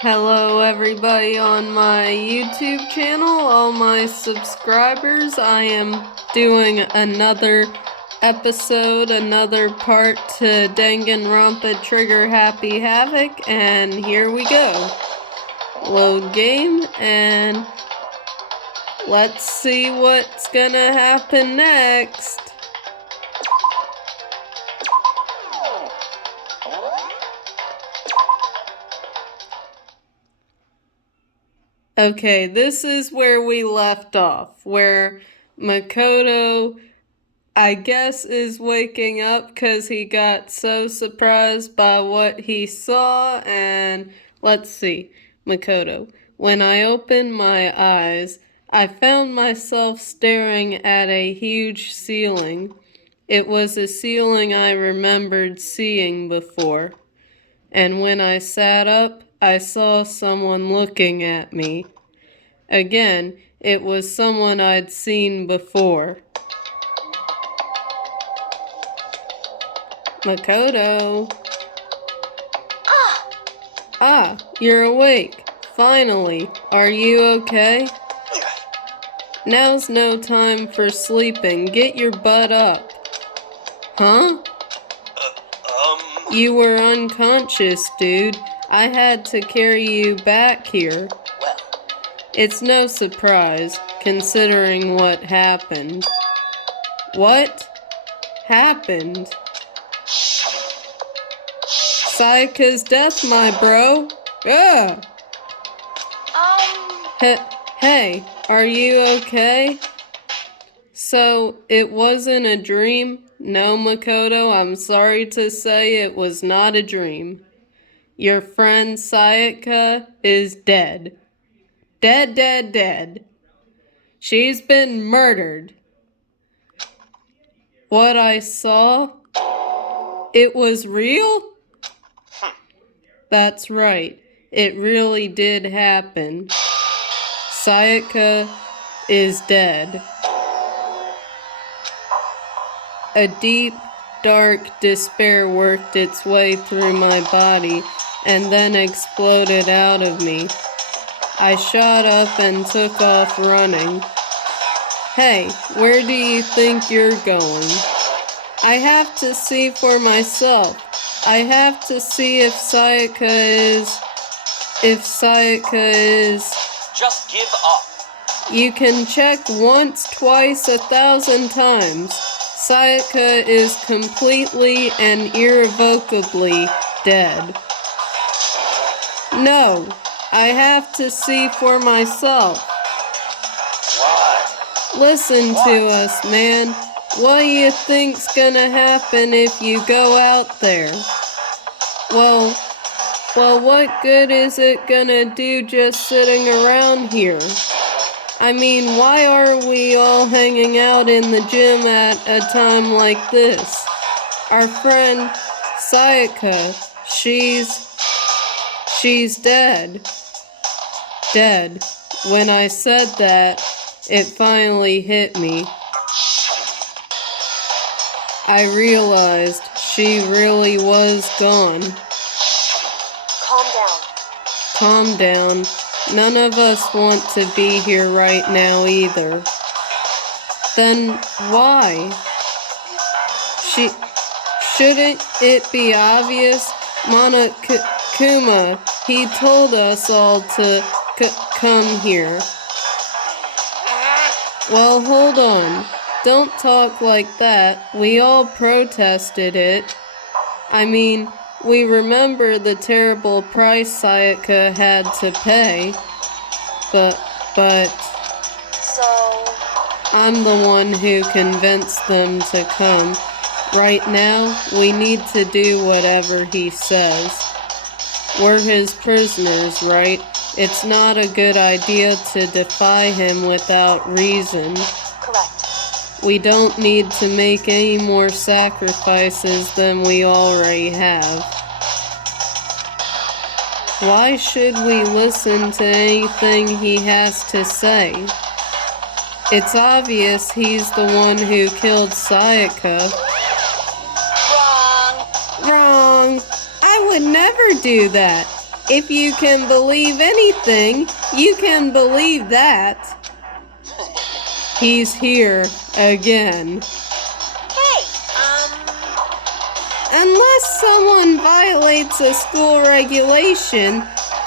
Hello everybody on my YouTube channel, all my subscribers. I am doing another episode, another part to Danganronpa Trigger Happy Havoc, and here we go. Load game, and let's see what's gonna happen next. Okay, this is where we left off, where Makoto, I guess, is waking up because he got so surprised by what he saw, and let's see, Makoto. When I opened my eyes, I found myself staring at a huge ceiling. It was a ceiling I remembered seeing before. And when I sat up, I saw someone looking at me. Again, it was someone I'd seen before. Makoto. Ah, you're awake. Finally. Are you okay? Now's no time for sleeping. Get your butt up. Huh? You were unconscious, dude. I had to carry you back here. It's no surprise, considering what happened. What happened? Sayaka's death, my bro. Ugh! Hey, are you okay? So, it wasn't a dream? No, Makoto, I'm sorry to say it was not a dream. Your friend Sayaka is dead. Dead. She's been murdered. What I saw? It was real? That's right. It really did happen. Sayaka is dead. A deep, dark despair worked its way through my body and then exploded out of me. I shot up and took off running. Hey, where do you think you're going? I have to see for myself. I have to see if Sayaka is... Just give up. You can check once, twice, 1,000 times. Sayaka is completely and irrevocably dead. No, I have to see for myself. What? Listen to us, man. What do you think's gonna happen if you go out there? Well, what good is it gonna do just sitting around here? I mean, why are we all hanging out in the gym at a time like this? Our friend Sayaka, she's dead. Dead. When I said that, it finally hit me. I realized she really was gone. Calm down. None of us want to be here right now either. Then why? Shouldn't it be obvious? Monokuma, he told us all to come here. Well, hold on. Don't talk like that. We all protested it. I mean, we remember the terrible price Sayaka had to pay. But... So... I'm the one who convinced them to come. Right now, we need to do whatever he says. We're his prisoners, right? It's not a good idea to defy him without reason. Correct. We don't need to make any more sacrifices than we already have. Why should we listen to anything he has to say? It's obvious he's the one who killed Sayaka. Wrong. Wrong! I would never do that. If you can believe anything, you can believe that. He's here again. Hey, Unless someone violates a school regulation,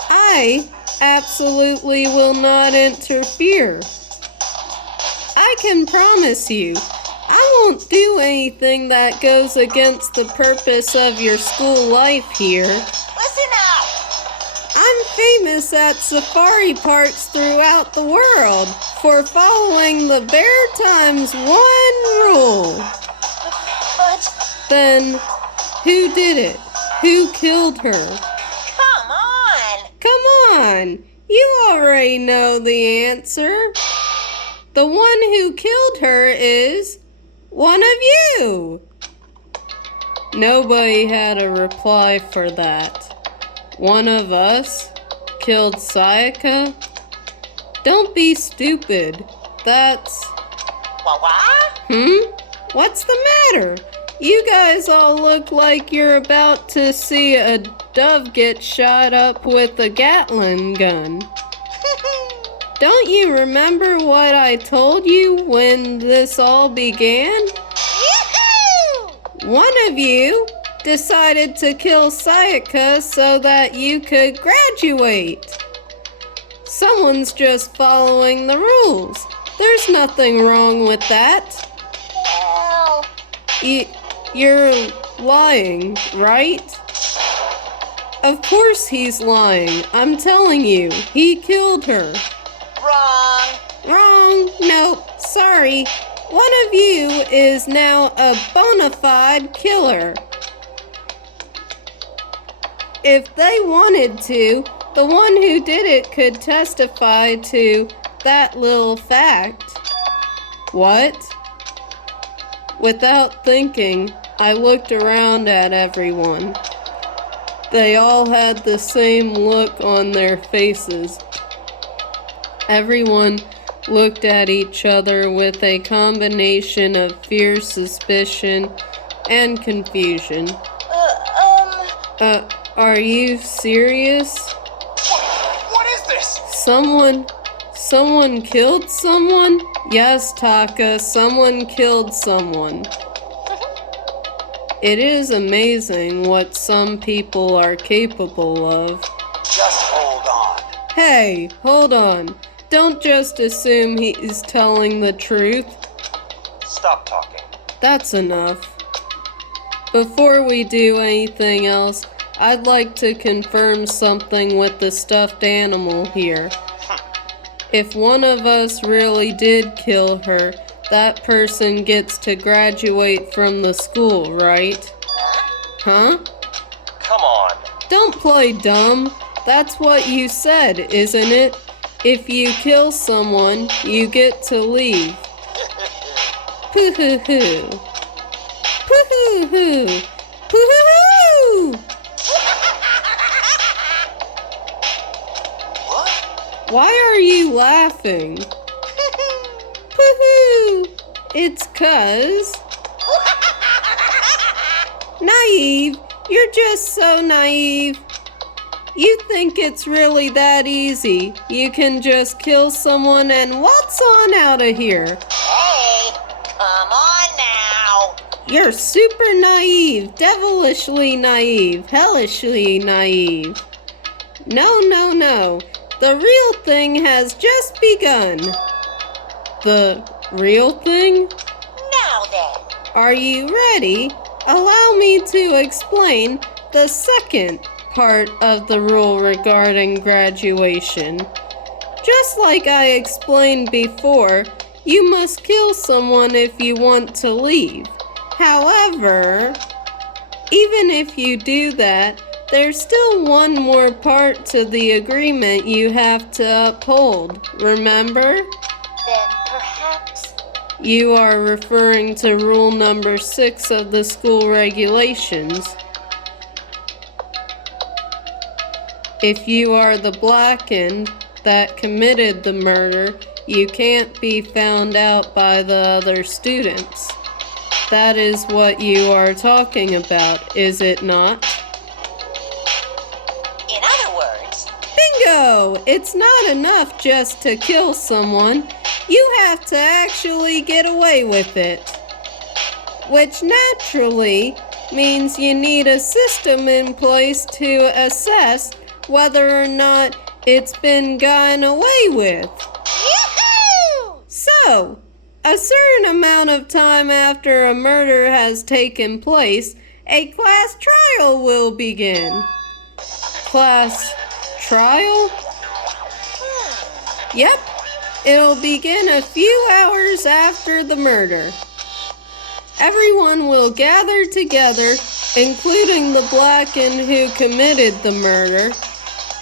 I absolutely will not interfere. I can promise you, I won't do anything that goes against the purpose of your school life here. listen up! I'm famous at safari parks throughout the world for following the Bear Times 1 rule. But, Then, who did it? Who killed her? come on! Come on! You already know the answer. The one who killed her is one of you. Nobody had a reply for that. One of us killed Sayaka? Don't be stupid. That's... What? What's the matter? You guys all look like you're about to see a dove get shot up with a Gatling gun. Don't you remember what I told you when this all began? Yoo-hoo! One of you decided to kill Sayaka so that you could graduate. Someone's just following the rules. There's nothing wrong with that. Well, You're lying, right? Of course he's lying. I'm telling you, he killed her. wrong. Wrong. Nope. Sorry. One of you is now a bona fide killer. If they wanted to, the one who did it could testify to that little fact. What? Without thinking, I looked around at everyone. They all had the same look on their faces. Everyone looked at each other with a combination of fear, suspicion, and confusion. Are you serious? What is this? Someone killed someone? Yes, Taka, someone killed someone. It is amazing what some people are capable of. Just hold on. Hey, hold on. Don't just assume he is telling the truth. Stop talking. That's enough. Before we do anything else, I'd like to confirm something with the stuffed animal here. If one of us really did kill her, that person gets to graduate from the school, right? Huh? Come on. Don't play dumb. That's what you said, isn't it? If you kill someone, you get to leave. Poo-hoo-hoo. Poo-hoo-hoo. Poo-hoo-hoo! What? Why are you laughing? Poo-hoo! It's 'cause... Naive! You're just so naive. You think it's really that easy. You can just kill someone and waltz on out of here. Hey, come on now. You're super naive, devilishly naive, hellishly naive. No, no, no. The real thing has just begun. The real thing? Now then. Are you ready? Allow me to explain the second part of the rule regarding graduation. Just like I explained before, you must kill someone if you want to leave. However, even if you do that, there's still one more part to the agreement you have to uphold, remember? Then perhaps... You are referring to rule number 6 of the school regulations. If you are the blackened that committed the murder, you can't be found out by the other students. That is what you are talking about, is it not? In other words, Bingo! It's not enough just to kill someone. You have to actually get away with it. Which naturally means you need a system in place to assess whether or not it's been gotten away with. Yoo-hoo! So, a certain amount of time after a murder has taken place, a class trial will begin. Class trial? Yep, it'll begin a few hours after the murder. Everyone will gather together, including the Blacken who committed the murder,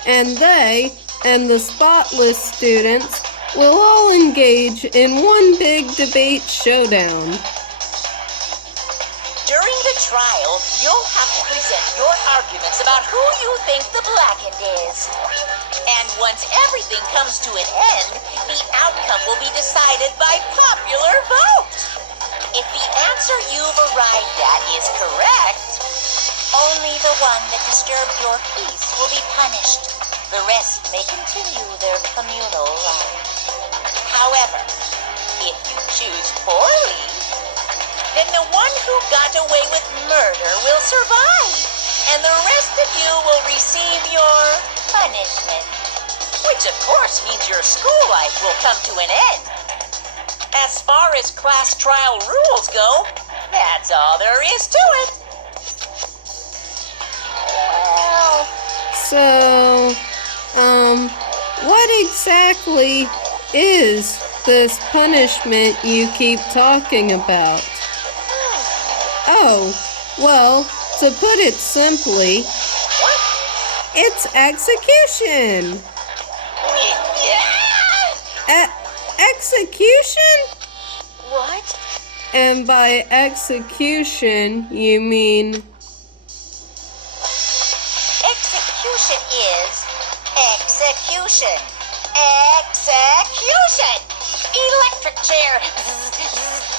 and they and the spotless students will all engage in one big debate showdown. During the trial, you'll have to present your arguments about who you think the Blackened is. And once everything comes to an end, the outcome will be decided by popular vote. If the answer you've arrived at is correct, only the one that disturbed your peace will be punished. The rest may continue their communal life. However, if you choose poorly, then the one who got away with murder will survive, and the rest of you will receive your punishment. Which of course means your school life will come to an end. As far as class trial rules go, that's all there is to it. Well, So, what exactly is this punishment you keep talking about? Oh, well, to put it simply, it's execution. Execution? What? And by execution, you mean... Execution is execution. Execution! Electric chair.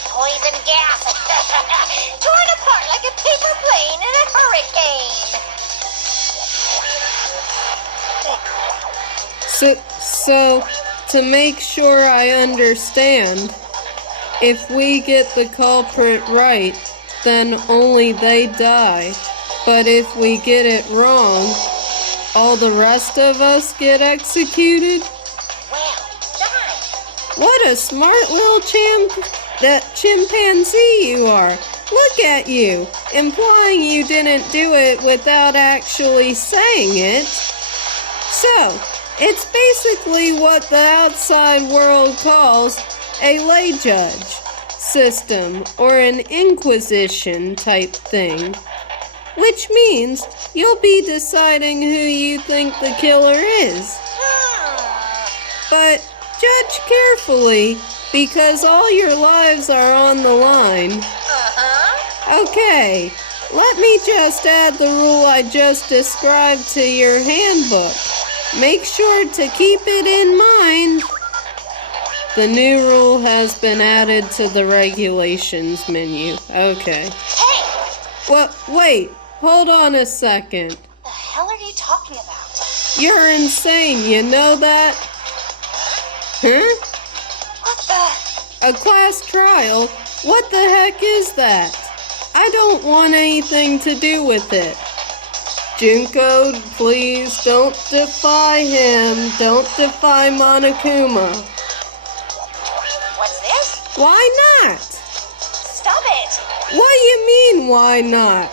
Poison gas. Torn apart like a paper plane in a hurricane. So, to make sure I understand, if we get the culprit right, then only they die. But if we get it wrong, all the rest of us get executed? Well done. What a smart little chimpanzee you are. Look at you, implying you didn't do it without actually saying it. So, it's basically what the outside world calls a lay judge system or an inquisition type thing. Which means you'll be deciding who you think the killer is. But judge carefully, because all your lives are on the line. Okay, let me just add the rule I just described to your handbook. Make sure to keep it in mind. The new rule has been added to the regulations menu. Okay. Hey! Well, wait, hold on a second. What the hell are you talking about? You're insane, you know that? Huh? What the? A class trial? What the heck is that? I don't want anything to do with it. Junko, please don't defy him. Don't defy Monokuma. What's this? Why not? Stop it! What do you mean, why not?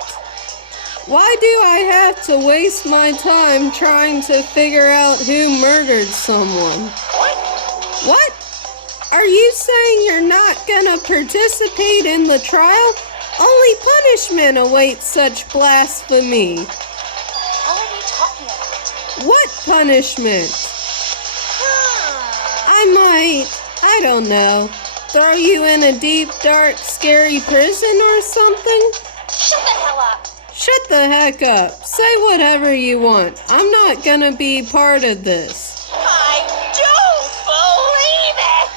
Why do I have to waste my time trying to figure out who murdered someone? What? What? Are you saying you're not gonna participate in the trial? Only punishment awaits such blasphemy. What the hell are you talking about? What punishment? I don't know, throw you in a deep, dark, scary prison or something? Shut the hell up! Shut the heck up. Say whatever you want. I'm not gonna be part of this. I don't believe it!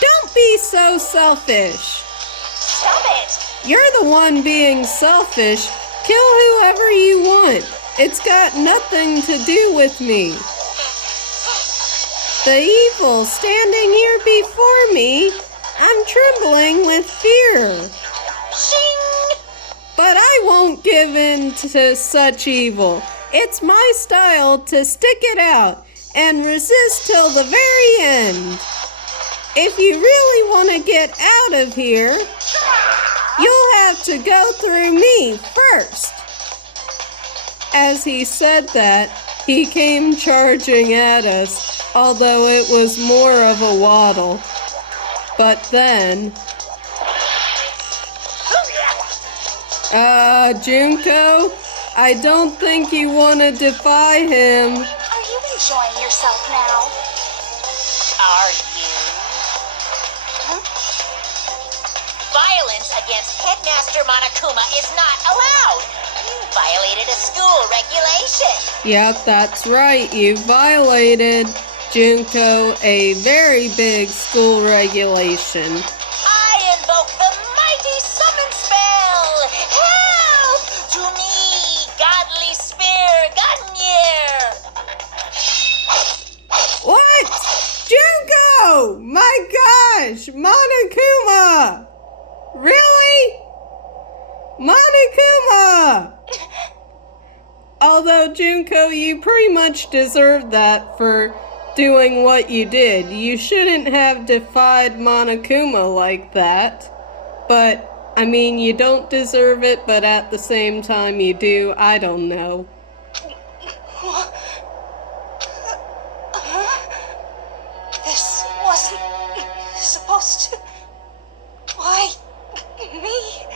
Don't be so selfish. Stop it! You're the one being selfish. Kill whoever you want. It's got nothing to do with me. The evil standing here before me, I'm trembling with fear. Shing! But I won't give in to such evil. It's my style to stick it out and resist till the very end. If you really want to get out of here, you'll have to go through me first. As he said that, he came charging at us, although it was more of a waddle. But then... Junko, I don't think you want to defy him. Are you enjoying yourself now? Are you? Violence against Headmaster Monokuma is not allowed. You violated a school regulation. Yep, that's right. You violated, Junko, a very big school regulation. I invoke the mighty summon spell. Help to me, godly spear, Gunyear. What? Junko! My gosh! Monokuma! Really? Monokuma! Although, Junko, you pretty much deserved that for doing what you did. You shouldn't have defied Monokuma like that. But, I mean, you don't deserve it, but at the same time you do. I don't know. This wasn't supposed to... Why, me?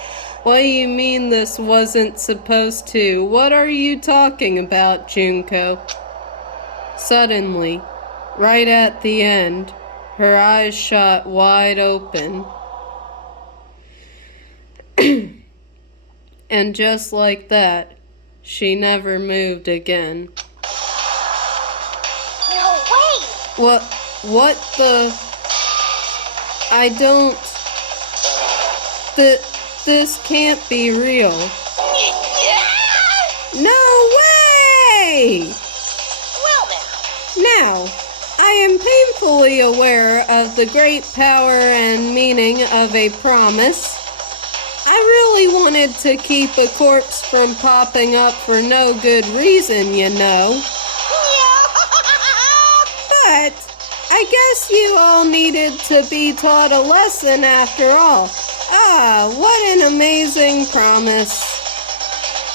What do you mean this wasn't supposed to? What are you talking about, Junko? Suddenly, right at the end, her eyes shot wide open. And just like that, she never moved again. No way! What the... I don't... This can't be real. No way! Well Now, I am painfully aware of the great power and meaning of a promise. I really wanted to keep a corpse from popping up for no good reason, you know. But I guess you all needed to be taught a lesson after all. Ah, what an amazing promise.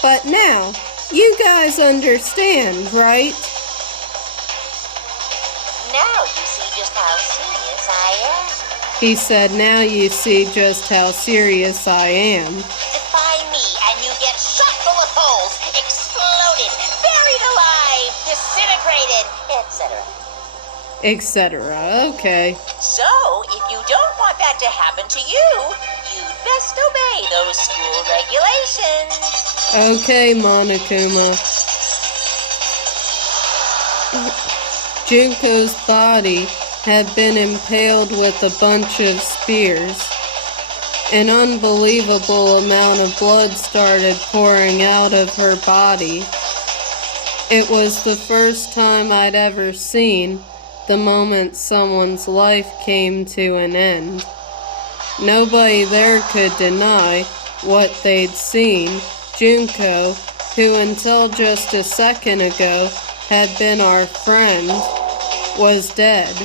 But now, you guys understand, right? Now you see just how serious I am. He said, now you see just how serious I am. Defy me and you get shot full of holes, exploded, buried alive, disintegrated, etc. Etc. Okay. So, if you don't want that to happen to you, you'd best obey those school regulations. Okay, Monokuma. Junko's body had been impaled with a bunch of spears. An unbelievable amount of blood started pouring out of her body. It was the first time I'd ever seen the moment someone's life came to an end. Nobody there could deny what they'd seen. Junko, who until just a second ago had been our friend, was dead.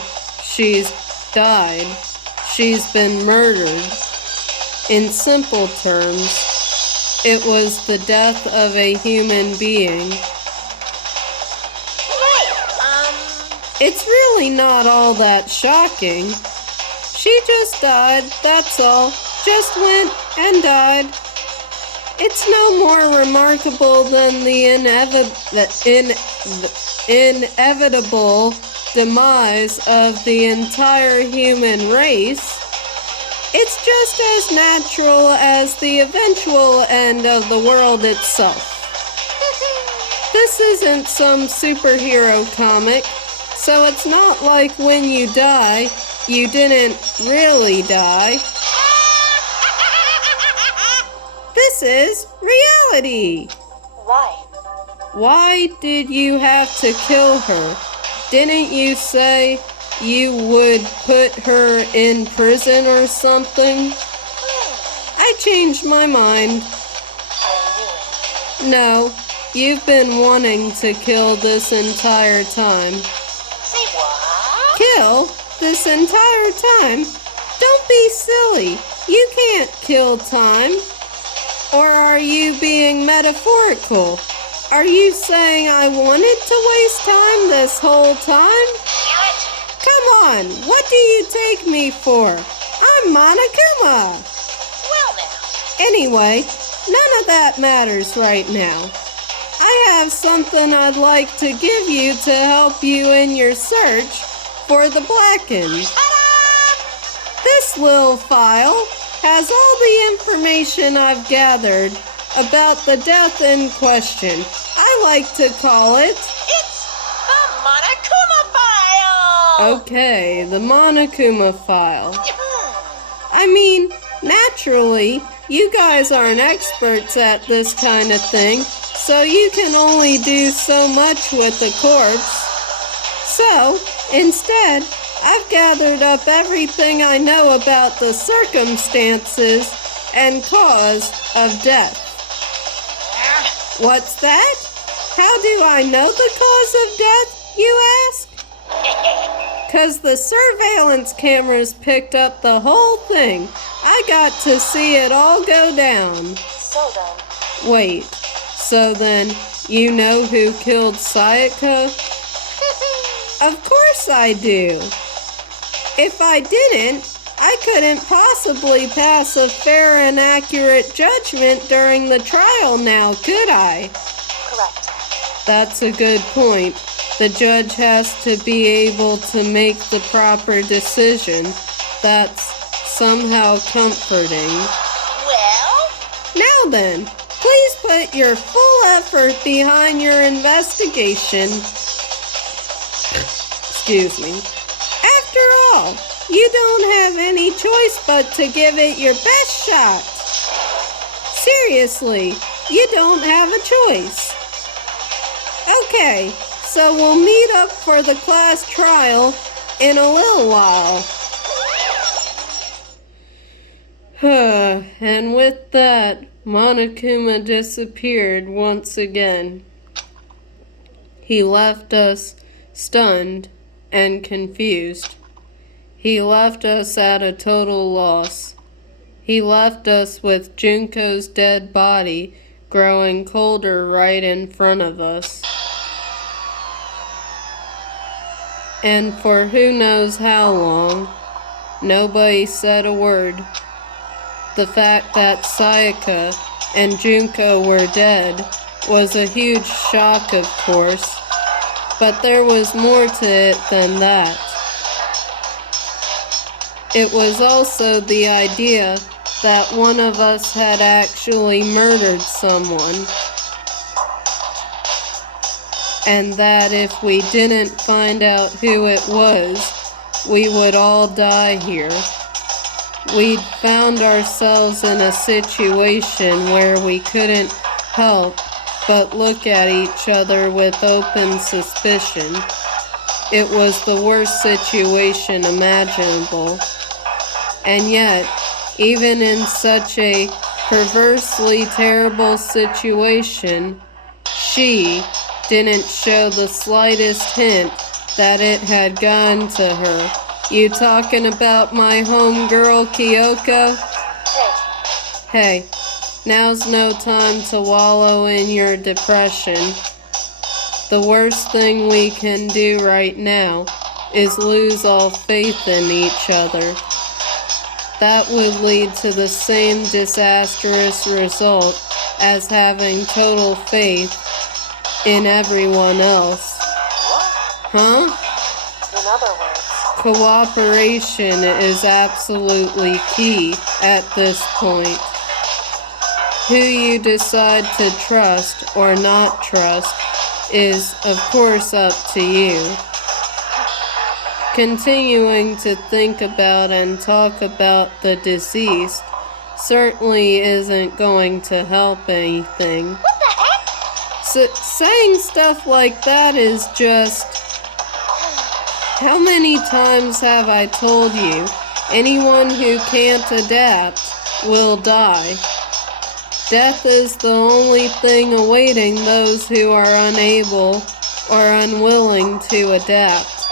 She's died. She's been murdered. In simple terms, it was the death of a human being. It's really not all that shocking. She just died, that's all. Just went and died. It's no more remarkable than the inevitable demise of the entire human race. It's just as natural as the eventual end of the world itself. This isn't some superhero comic. So it's not like when you die, you didn't really die. This is reality. Why? Why did you have to kill her? Didn't you say you would put her in prison or something. I changed my mind. No, you've been wanting to kill this entire time. Say what? Kill? This entire time? Don't be silly. You can't kill time. Or are you being metaphorical? Are you saying I wanted to waste time this whole time? Come on, what do you take me for? I'm Monokuma. Well now. Anyway, none of that matters right now. I have something I'd like to give you to help you in your search for the Blackened. This little file has all the information I've gathered about the death in question. I like to call it... It's the Monokuma file! Okay, the Monokuma file. I mean, naturally, you guys aren't experts at this kind of thing, so you can only do so much with a corpse. So, instead, I've gathered up everything I know about the circumstances and cause of death. What's that? How do I know the cause of death, you ask? 'Cause the surveillance cameras picked up the whole thing. I got to see it all go down. So then, Wait, so then you know who killed Sayaka? Of course I do. If I didn't, I couldn't possibly pass a fair and accurate judgment during the trial now, could I? correct. That's a good point. The judge has to be able to make the proper decision. That's somehow comforting. Well? Now then, please put your full effort behind your investigation. Excuse me. After all, you don't have any choice but to give it your best shot. Seriously, you don't have a choice. Okay, so we'll meet up for the class trial in a little while. And with that, Monokuma disappeared once again. He left us stunned and confused. He left us at a total loss. He left us with Junko's dead body growing colder right in front of us. And for who knows how long, nobody said a word. The fact that Sayaka and Junko were dead was a huge shock, of course, but there was more to it than that. It was also the idea that one of us had actually murdered someone, and that if we didn't find out who it was, we would all die here. We'd found ourselves in a situation where we couldn't help but look at each other with open suspicion. It was the worst situation imaginable. And yet, even in such a perversely terrible situation, she didn't show the slightest hint that it had gotten to her. You talking about my homegirl, Kyoko? Hey, now's no time to wallow in your depression. The worst thing we can do right now is lose all faith in each other. That would lead to the same disastrous result as having total faith in everyone else. Huh? In other words, Cooperation is absolutely key at this point. Who you decide to trust or not trust is, of course, up to you. Continuing to think about and talk about the deceased certainly isn't going to help anything. what the heck? Saying stuff like that is just... How many times have I told you, anyone who can't adapt will die? Death is the only thing awaiting those who are unable or unwilling to adapt.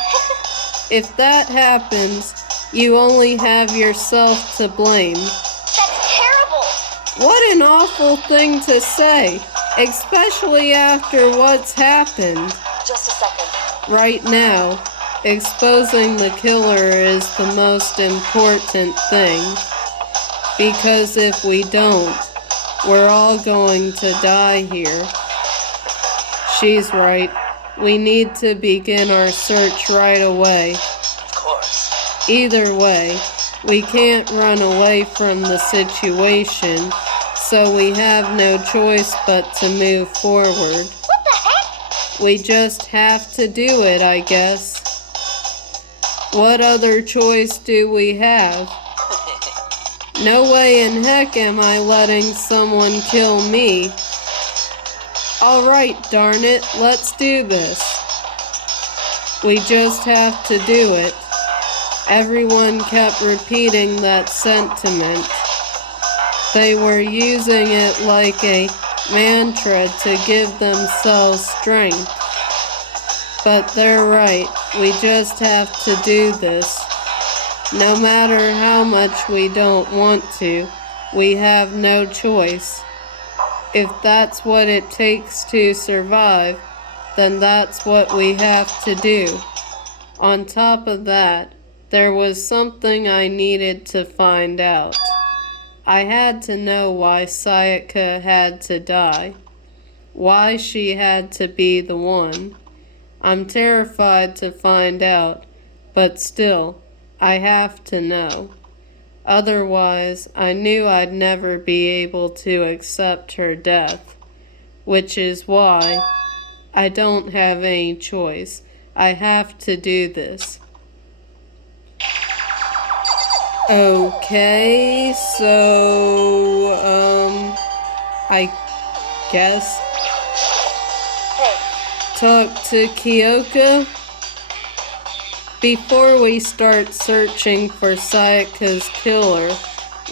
If that happens, you only have yourself to blame. That's terrible! What an awful thing to say, especially after what's happened. Just a second. Right now, exposing the killer is the most important thing. Because if we don't, we're all going to die here. She's right. We need to begin our search right away. Of course. Either way, we can't run away from the situation, so we have no choice but to move forward. What the heck? We just have to do it, I guess. What other choice do we have? No way in heck am I letting someone kill me. Alright, darn it, let's do this. We just have to do it. Everyone kept repeating that sentiment. They were using it like a mantra to give themselves strength. But they're right, we just have to do this. No matter how much we don't want to, we have no choice. If that's what it takes to survive, then that's what we have to do. On top of that, there was something I needed to find out. I had to know why Sayaka had to die. Why she had to be the one. I'm terrified to find out, but still, I have to know. Otherwise, I knew I'd never be able to accept her death, which is why I don't have any choice. I have to do this. Okay, so, I guess Hey, talk to Kyoka. Before we start searching for Sayaka's killer,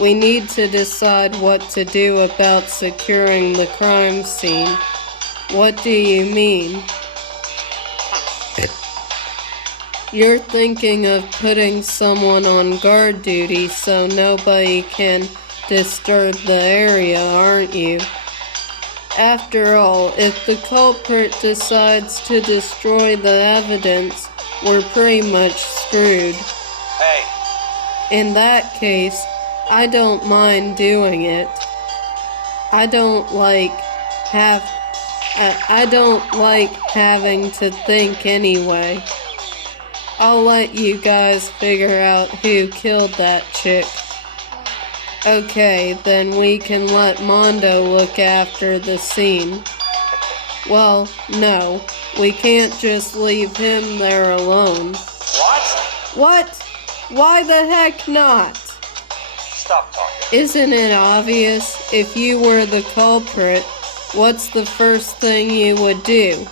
we need to decide what to do about securing the crime scene. What do you mean? You're thinking of putting someone on guard duty so nobody can disturb the area, aren't you? After all, if the culprit decides to destroy the evidence, we're pretty much screwed. Hey, In that case, I don't mind doing it. I don't like having to think anyway. I'll let you guys figure out who killed that chick. Okay, then we can let Mondo look after the scene. Well, no, we can't just leave him there alone. what? What? Why the heck not? Stop talking. Isn't it obvious? If you were the culprit, what's the first thing you would do?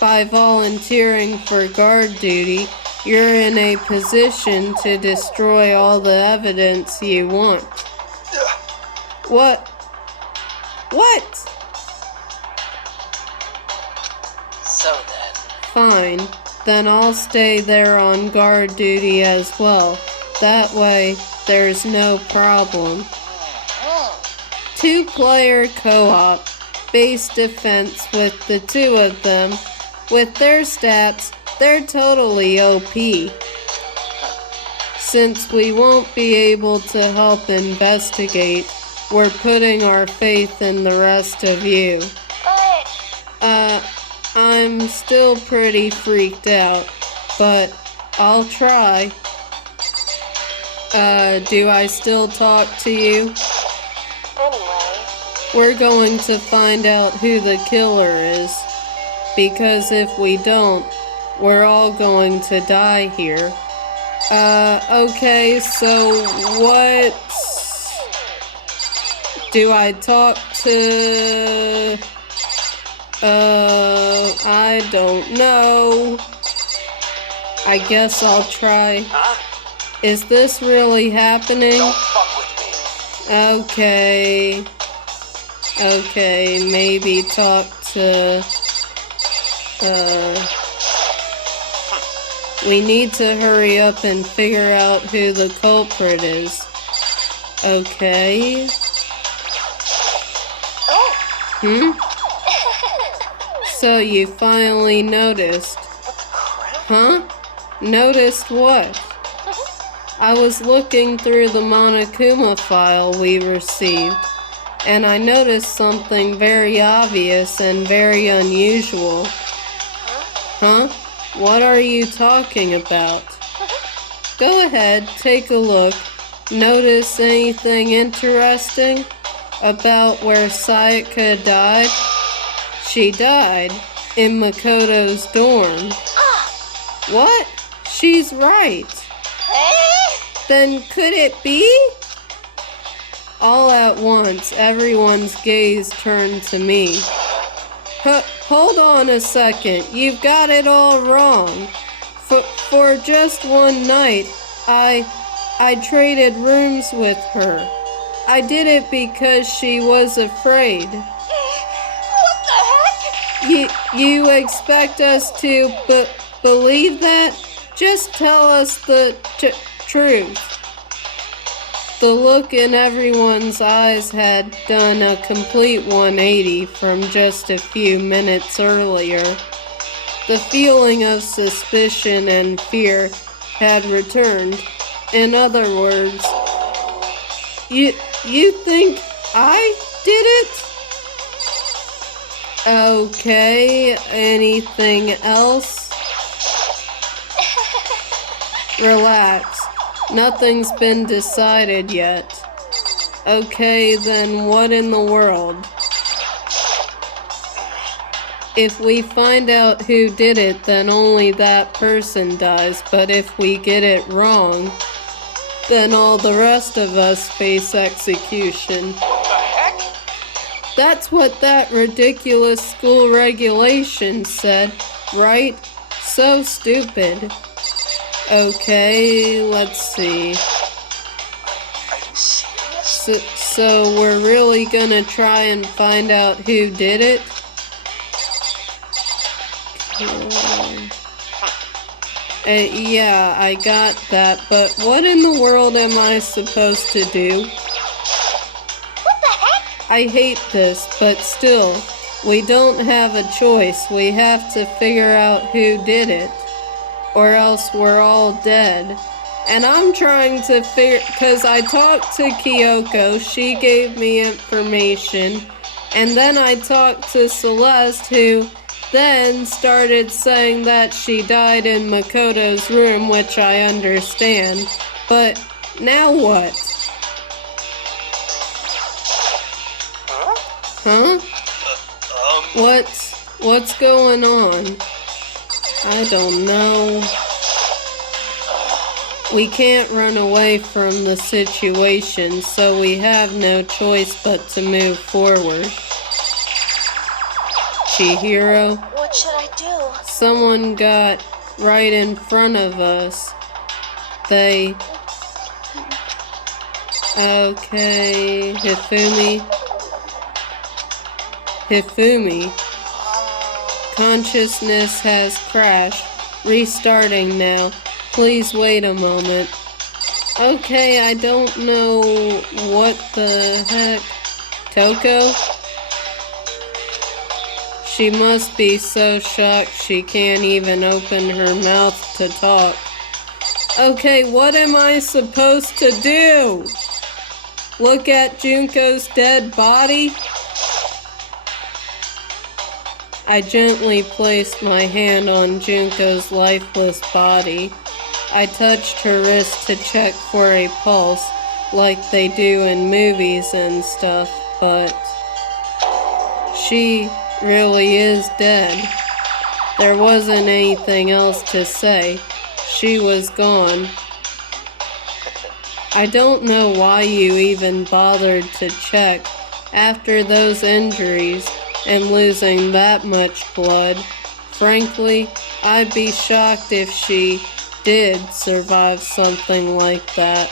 By volunteering for guard duty, you're in a position to destroy all the evidence you want. What? What? So then, Fine. Then I'll stay there on guard duty as well. That way, there's no problem. 2-player co-op, base defense with the two of them. With their stats, they're totally OP. Since we won't be able to help investigate, we're putting our faith in the rest of you. but I'm still pretty freaked out, but I'll try. Do I still talk to you? anyway, We're going to find out who the killer is. Because if we don't, we're all going to die here. Okay, so what... Do I talk to... I don't know. I guess I'll try. Huh? Is this really happening? Don't fuck with me. Okay. Okay, maybe talk to... We need to hurry up and figure out who the culprit is. Okay. Oh, So you finally noticed. Huh? Noticed what? I was looking through the Monokuma file we received, and I noticed something very obvious and very unusual. Huh? What are you talking about? Go ahead, take a look. Notice anything interesting about where Sayaka died? She died in Makoto's dorm. What? She's right. Then could it be? All at once, everyone's gaze turned to me. Hold on a second, you've got it all wrong. For just one night, I traded rooms with her. I did it because she was afraid. What the heck? You expect us to believe that? Just tell us the truth. The look in everyone's eyes had done a complete 180 from just a few minutes earlier. The feeling of suspicion and fear had returned. In other words, you think I did it? Okay, anything else? Relax. Nothing's been decided yet. Okay, then what in the world? If we find out who did it, then only that person dies. But if we get it wrong, then all the rest of us face execution. What the heck? That's what that ridiculous school regulation said, right? So stupid. Okay, let's see. Are you serious? So we're really gonna try and find out who did it? Yeah, I got that, but what in the world am I supposed to do? What the heck? I hate this, but still, we don't have a choice. We have to figure out who did it, or else we're all dead. And I'm trying to figure, because I talked to Kyoko, she gave me information, and then I talked to Celeste, who then started saying that she died in Makoto's room, which I understand. But now what? Huh? What's going on? I don't know. We can't run away from the situation, so we have no choice but to move forward. Chihiro, what should I do? someone got right in front of us. Okay, Hifumi. Consciousness has crashed. Restarting now. Please wait a moment. Okay, I don't know what the heck. Toko? She must be so shocked she can't even open her mouth to talk. Okay, what am I supposed to do? Look at Junko's dead body? I gently placed my hand on Junko's lifeless body. I touched her wrist to check for a pulse, like they do in movies and stuff, but she really is dead. There wasn't anything else to say. She was gone. I don't know why you even bothered to check. After those injuries and losing that much blood, frankly, I'd be shocked if she did survive something like that.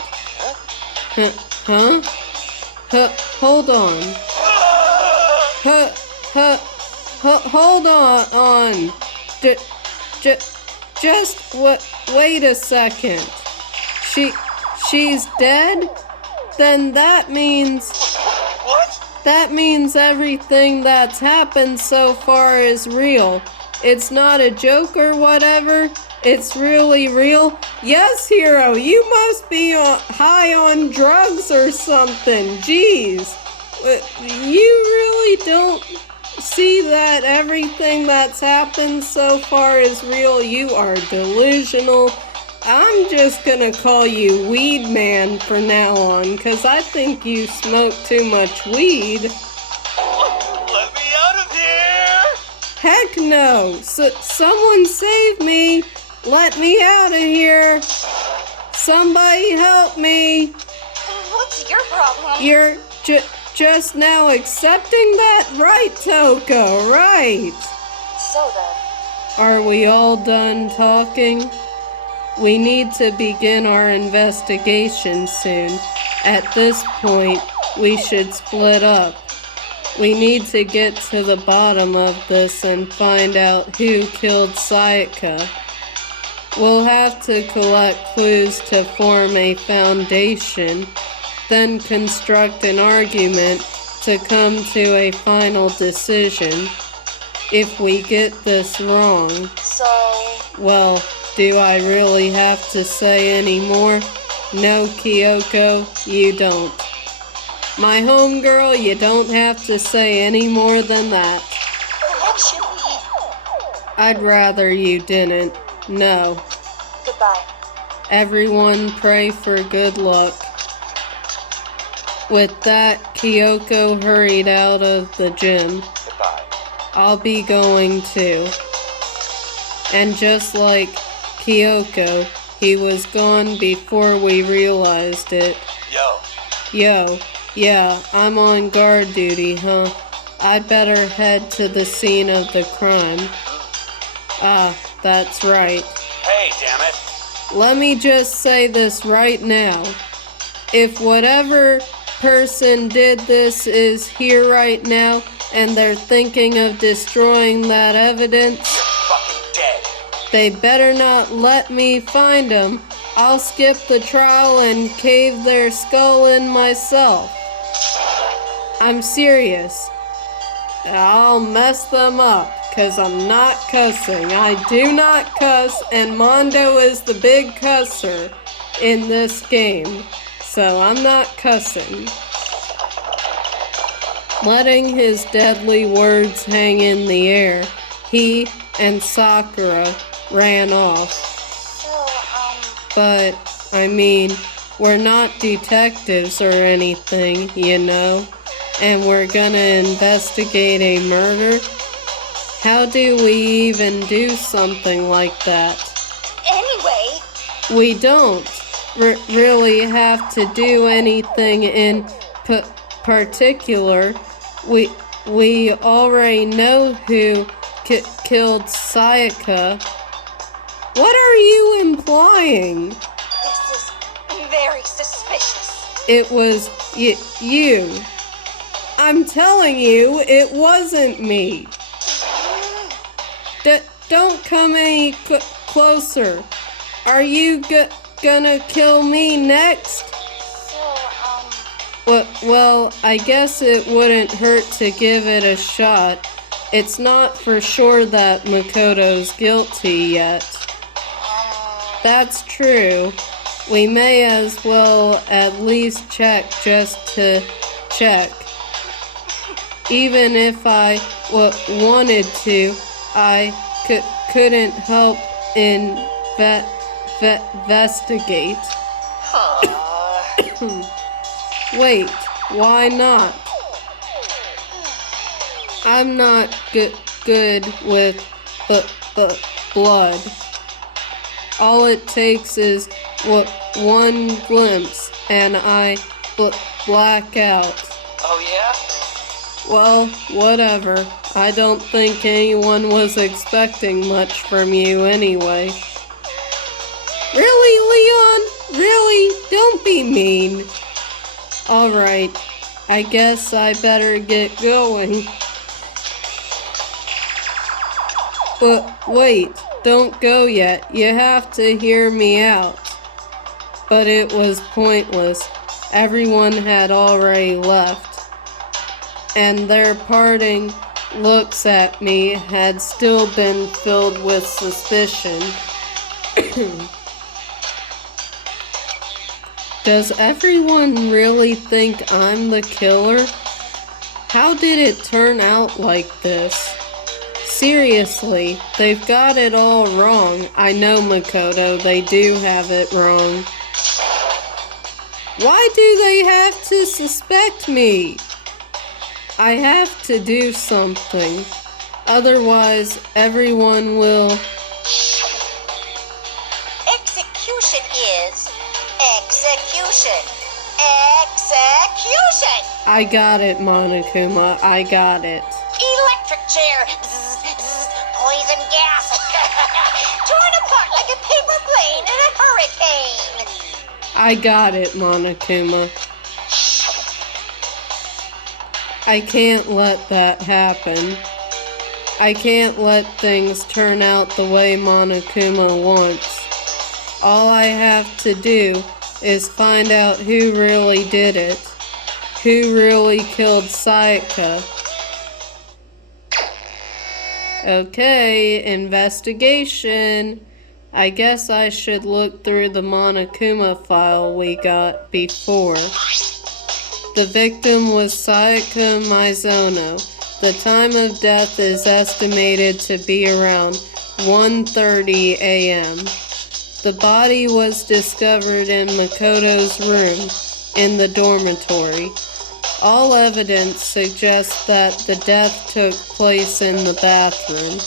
Huh? Hold on. Hold on. Just wait a second. She's dead? Then that means... What? That means everything that's happened so far is real. It's not a joke or whatever. It's really real. Yes, Hero, you must be high on drugs or something. Jeez. You really don't see that everything that's happened so far is real? You are delusional. I'm just gonna call you Weed Man from now on, because I think you smoke too much weed. Let me out of here! Heck no! Someone save me! Let me out of here! Somebody help me! What's your problem? You're just now accepting that? Right, Toko, right! So then, Are we all done talking? We need to begin our investigation soon. At this point, we should split up. We need to get to the bottom of this and find out who killed Sayaka. We'll have to collect clues to form a foundation, then construct an argument to come to a final decision. If we get this wrong, well, do I really have to say any more? No, Kyoko, you don't. My homegirl, you don't have to say any more than that. what should we... I'd rather you didn't. No. Goodbye. Everyone pray for good luck. With that, Kyoko hurried out of the gym. Goodbye. I'll be going too. And just like Kyoko, he was gone before we realized it. Yo, yeah, I'm on guard duty, huh? I'd better head to the scene of the crime. Ah, that's right. Hey, damn it. Let me just say this right now. If whatever person did this is here right now, and they're thinking of destroying that evidence, You're fucking dead. they better not let me find them. I'll skip the trial and cave their skull in myself. I'm serious. I'll mess them up, 'cause I'm not cussing. I do not cuss, and Mondo is the big cusser in this game. So I'm not cussing. Letting his deadly words hang in the air, he and Sakura ran off. But, I mean, we're not detectives or anything, you know, and we're gonna investigate a murder? How do we even do something like that? Anyway, We don't really have to do anything in particular. We already know who killed Sayaka. What are you implying? this is very suspicious. It was you. I'm telling you, it wasn't me. Don't come any closer. Are you gonna kill me next? Well, I guess it wouldn't hurt to give it a shot. It's not for sure that Makoto's guilty yet. That's true. We may as well at least check just to check. Even if I wanted to, I couldn't help investigate. Wait, why not? I'm not good with blood. All it takes is one glimpse, and I black out. Oh, yeah? Well, whatever. I don't think anyone was expecting much from you anyway. Really, Leon? Really? Don't be mean. Alright, I guess I better get going. But wait, don't go yet. You have to hear me out. But it was pointless. Everyone had already left. And their parting looks at me had still been filled with suspicion. Does everyone really think I'm the killer? How did it turn out like this? Seriously, they've got it all wrong. I know, Makoto, they do have it wrong. Why do they have to suspect me? I have to do something. Otherwise, everyone will... Execution is execution. Execution! I got it, Monokuma. I got it. Electric chair. Bzz, bzz, poison gas. Torn apart like a paper plane in a hurricane. I got it, Monokuma. I can't let that happen. I can't let things turn out the way Monokuma wants. All I have to do is find out who really did it. Who really killed Sayaka. Okay, investigation. I guess I should look through the Monokuma file we got before. The victim was Sayaka Mizono. The time of death is estimated to be around 1:30 a.m. The body was discovered in Makoto's room in the dormitory. All evidence suggests that the death took place in the bathroom.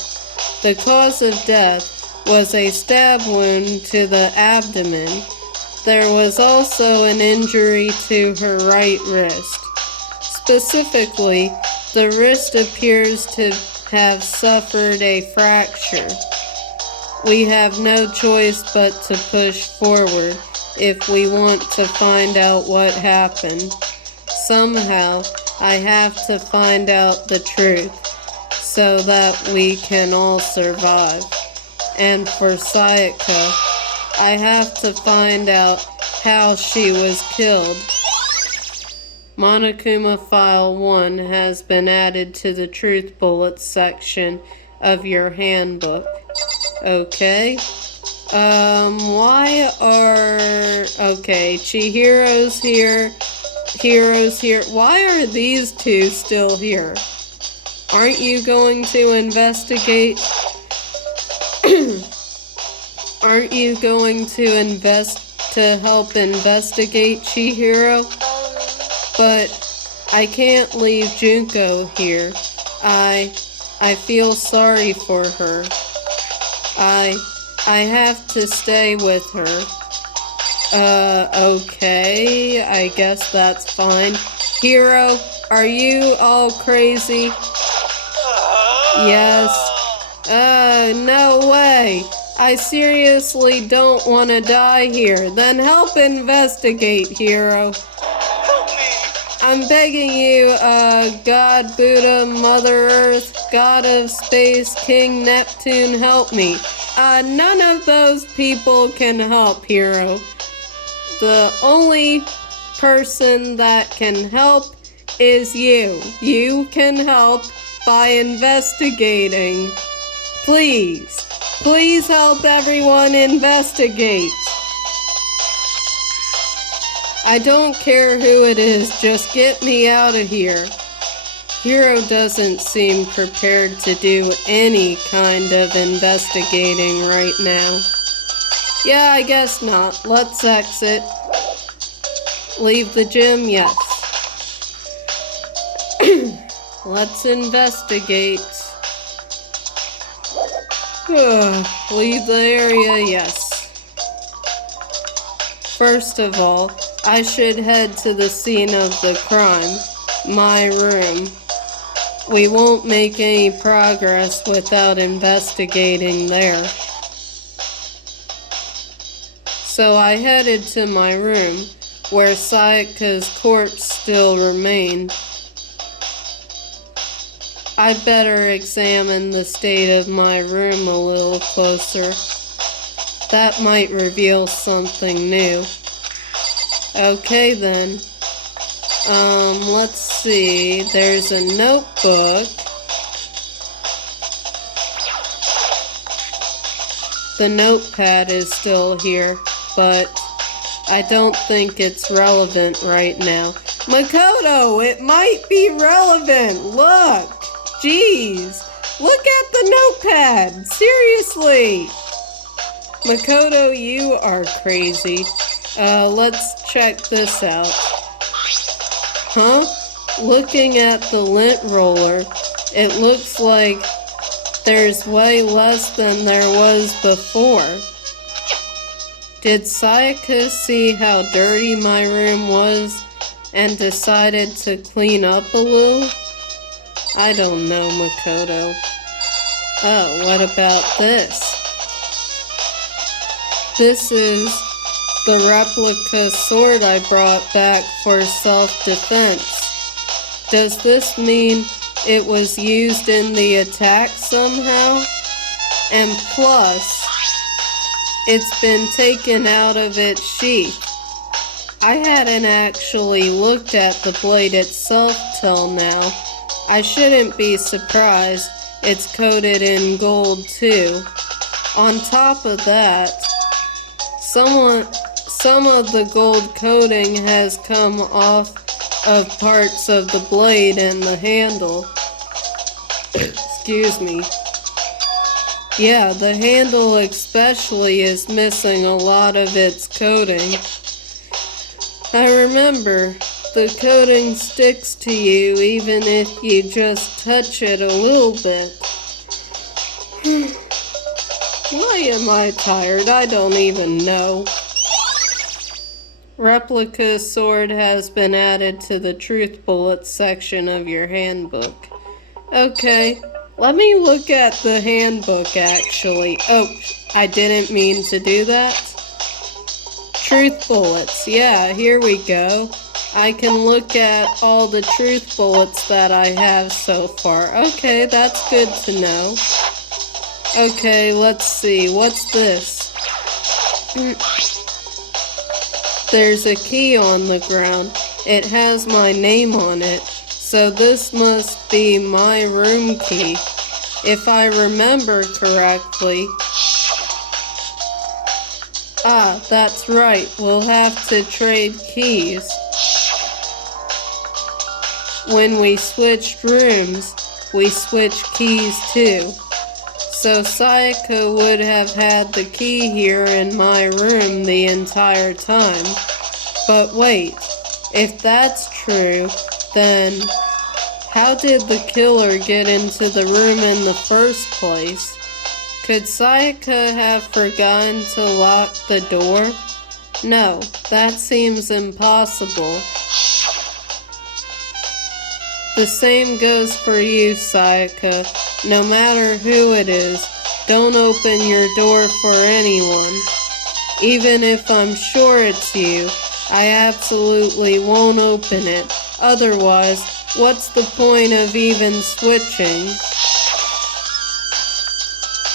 The cause of death was a stab wound to the abdomen. There was also an injury to her right wrist. Specifically, the wrist appears to have suffered a fracture. We have no choice but to push forward if we want to find out what happened. Somehow, I have to find out the truth so that we can all survive. And for Sayaka, I have to find out how she was killed. Monokuma File 1 has been added to the Truth Bullets section of your handbook. Okay. Why are... Okay, Chihiro's here. Hiro's here. Why are these two still here? Aren't you going to investigate? Aren't you going to help investigate Chihiro? But I can't leave Junko here. I feel sorry for her. I have to stay with her. Okay, I guess that's fine. Hiro, are you all crazy? Yes. No way. I seriously don't want to die here. Then help investigate, Hiro. Help me! I'm begging you, God, Buddha, Mother Earth, God of Space, King Neptune, help me. None of those people can help, Hiro. The only person that can help is you. You can help by investigating. Please. Please help everyone investigate. I don't care who it is, just get me out of here. Hiro doesn't seem prepared to do any kind of investigating right now. Yeah, I guess not. Let's exit. Leave the gym? Yes. Let's investigate. Leave the area? Yes. First of all, I should head to the scene of the crime. My room. We won't make any progress without investigating there. So I headed to my room, where Sayaka's corpse still remained. I better examine the state of my room a little closer. That might reveal something new. Okay then. Let's see. There's a notebook. The notepad is still here, but I don't think it's relevant right now. Makoto, it might be relevant! Look! Jeez! Look at the notepad! Seriously! Makoto, you are crazy. Let's check this out. Huh? Looking at the lint roller, it looks like there's way less than there was before. Did Sayaka see how dirty my room was and decided to clean up a little? I don't know, Makoto. Oh, what about this? This is the replica sword I brought back for self-defense. Does this mean it was used in the attack somehow? And plus, it's been taken out of its sheath. I hadn't actually looked at the blade itself till now. I shouldn't be surprised it's coated in gold too. On top of that, some of the gold coating has come off of parts of the blade and the handle. Excuse me. Yeah, the handle especially is missing a lot of its coating. I remember, the coating sticks to you even if you just touch it a little bit. Why am I tired? I don't even know. Replica Sword has been added to the Truth Bullets section of your handbook. Okay, let me look at the handbook actually. Oh, I didn't mean to do that. Truth Bullets, yeah, here we go. I can look at all the Truth Bullets that I have so far. Okay, that's good to know. Okay, let's see, what's this? There's a key on the ground. It has my name on it, so this must be my room key. If I remember correctly. Ah, that's right, we'll have to trade keys. When we switched rooms, we switched keys too. So Sayaka would have had the key here in my room the entire time. But wait, if that's true, then how did the killer get into the room in the first place? Could Sayaka have forgotten to lock the door? No, that seems impossible. The same goes for you, Sayaka. No matter who it is, don't open your door for anyone. Even if I'm sure it's you, I absolutely won't open it. Otherwise, what's the point of even switching?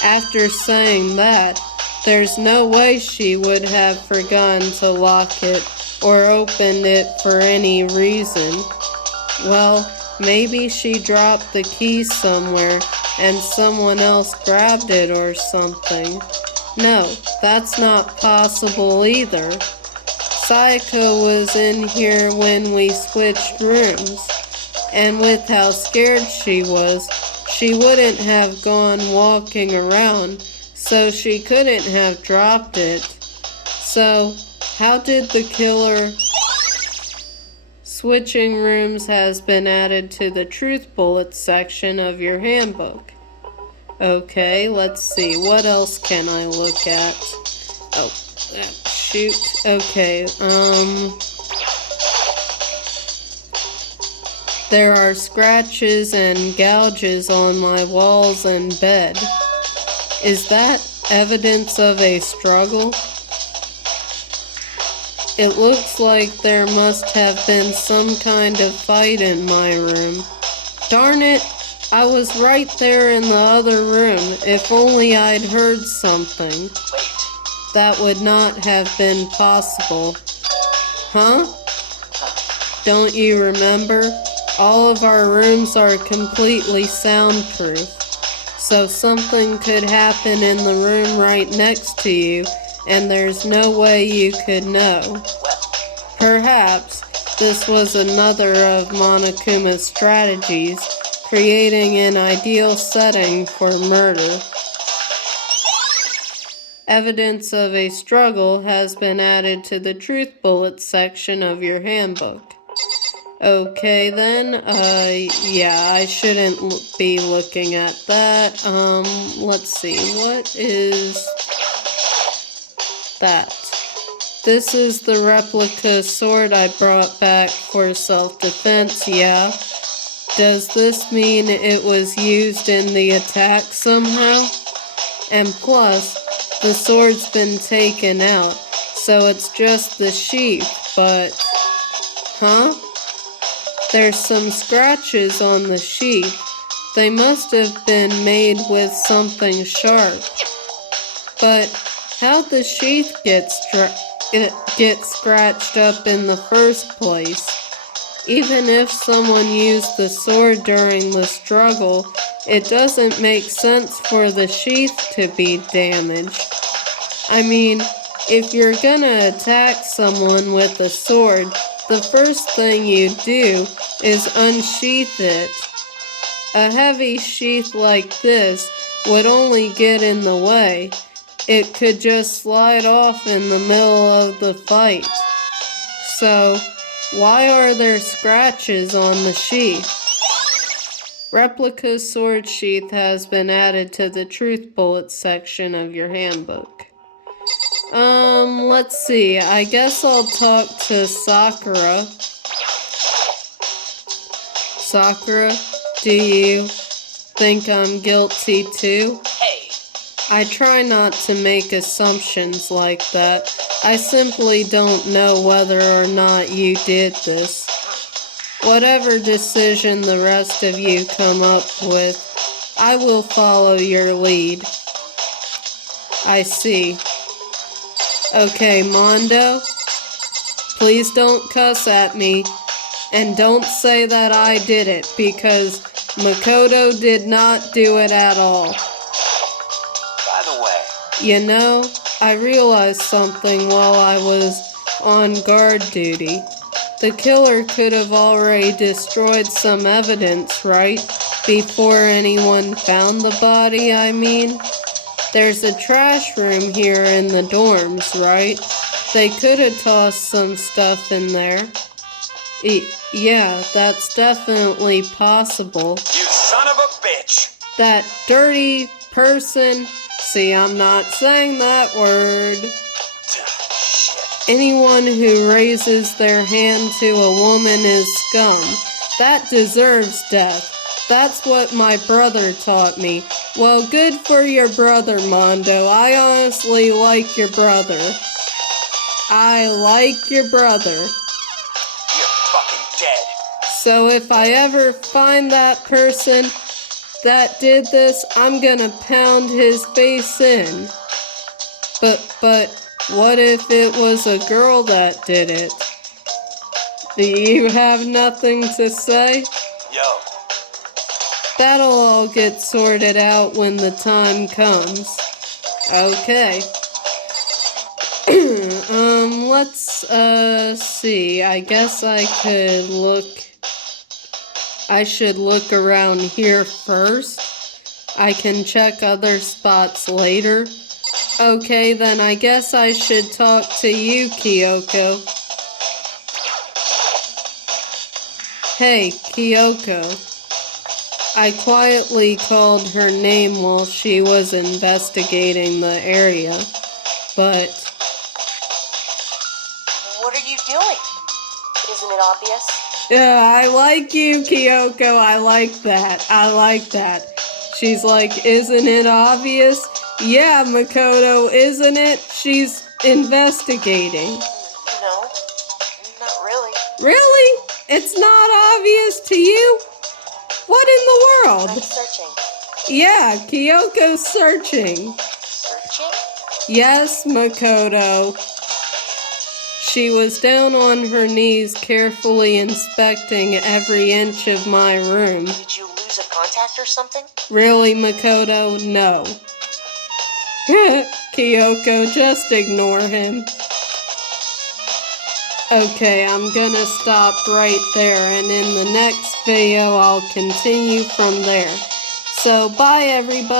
After saying that, there's no way she would have forgotten to lock it or opened it for any reason. Well, maybe she dropped the key somewhere and someone else grabbed it or something. No, that's not possible either. Sayaka was in here when we switched rooms, and with how scared she was, she wouldn't have gone walking around, so she couldn't have dropped it. So, how did the killer... Switching rooms has been added to the Truth Bullets section of your handbook. Okay, let's see. What else can I look at? Oh, shoot. Okay, there are scratches and gouges on my walls and bed. Is that evidence of a struggle? It looks like there must have been some kind of fight in my room. Darn it, I was right there in the other room. If only I'd heard something. Wait. That would not have been possible. Huh? Don't you remember? All of our rooms are completely soundproof. So something could happen in the room right next to you, and there's no way you could know. Well, Perhaps this was another of Monokuma's strategies, creating an ideal setting for murder. Evidence of a struggle has been added to the truth bullets section of your handbook. Okay then, yeah, I shouldn't be looking at that. Let's see, what is that? This is the replica sword I brought back for self-defense, yeah. Does this mean it was used in the attack somehow? And plus, the sword's been taken out, so it's just the sheath, but... Huh? There's some scratches on the sheath. They must have been made with something sharp. But how'd the sheath get scratched up in the first place? Even if someone used the sword during the struggle, it doesn't make sense for the sheath to be damaged. I mean, if you're gonna attack someone with a sword, the first thing you do is unsheath it. A heavy sheath like this would only get in the way. It could just slide off in the middle of the fight. So, why are there scratches on the sheath? Replica sword sheath has been added to the truth bullets section of your handbook. Let's see. I guess I'll talk to Sakura. Sakura, do you think I'm guilty too? hey, I try not to make assumptions like that. I simply don't know whether or not you did this. Whatever decision the rest of you come up with, I will follow your lead. I see. Okay, Mondo, please don't cuss at me, and don't say that I did it, because Makoto did not do it at all. by the way, You know, I realized something while I was on guard duty. The killer could have already destroyed some evidence, right? Before anyone found the body, I mean. There's a trash room here in the dorms, right? They could have tossed some stuff in there. Yeah, that's definitely possible. you son of a bitch! That dirty person. See, I'm not saying that word. Shit. Anyone who raises their hand to a woman is scum. That deserves death. That's what my brother taught me. Well, good for your brother, Mondo. I honestly like your brother. I like your brother. You're fucking dead. So if I ever find that person that did this, I'm gonna pound his face in. But what if it was a girl that did it? Do you have nothing to say? Yo, That'll all get sorted out when the time comes. Okay. Let's, see. I guess I should look around here first. I can check other spots later. Okay, then I guess I should talk to you, Kyoko. Hey, Kyoko. I quietly called her name while she was investigating the area, but... What are you doing? Isn't it obvious? Yeah, I like you, Kyoko. I like that. I like that. She's like, isn't it obvious? Yeah, Makoto, isn't it? She's investigating. No, not really. Really? It's not obvious to you? What in the I'm world? searching. Yeah, Kyoko's searching. Searching? Yes, Makoto. She was down on her knees, carefully inspecting every inch of my room. Did you lose a contact or something? Really, Makoto? No. Kyoko, just ignore him. Okay, I'm gonna stop right there, and in the next video, I'll continue from there. So, bye everybody.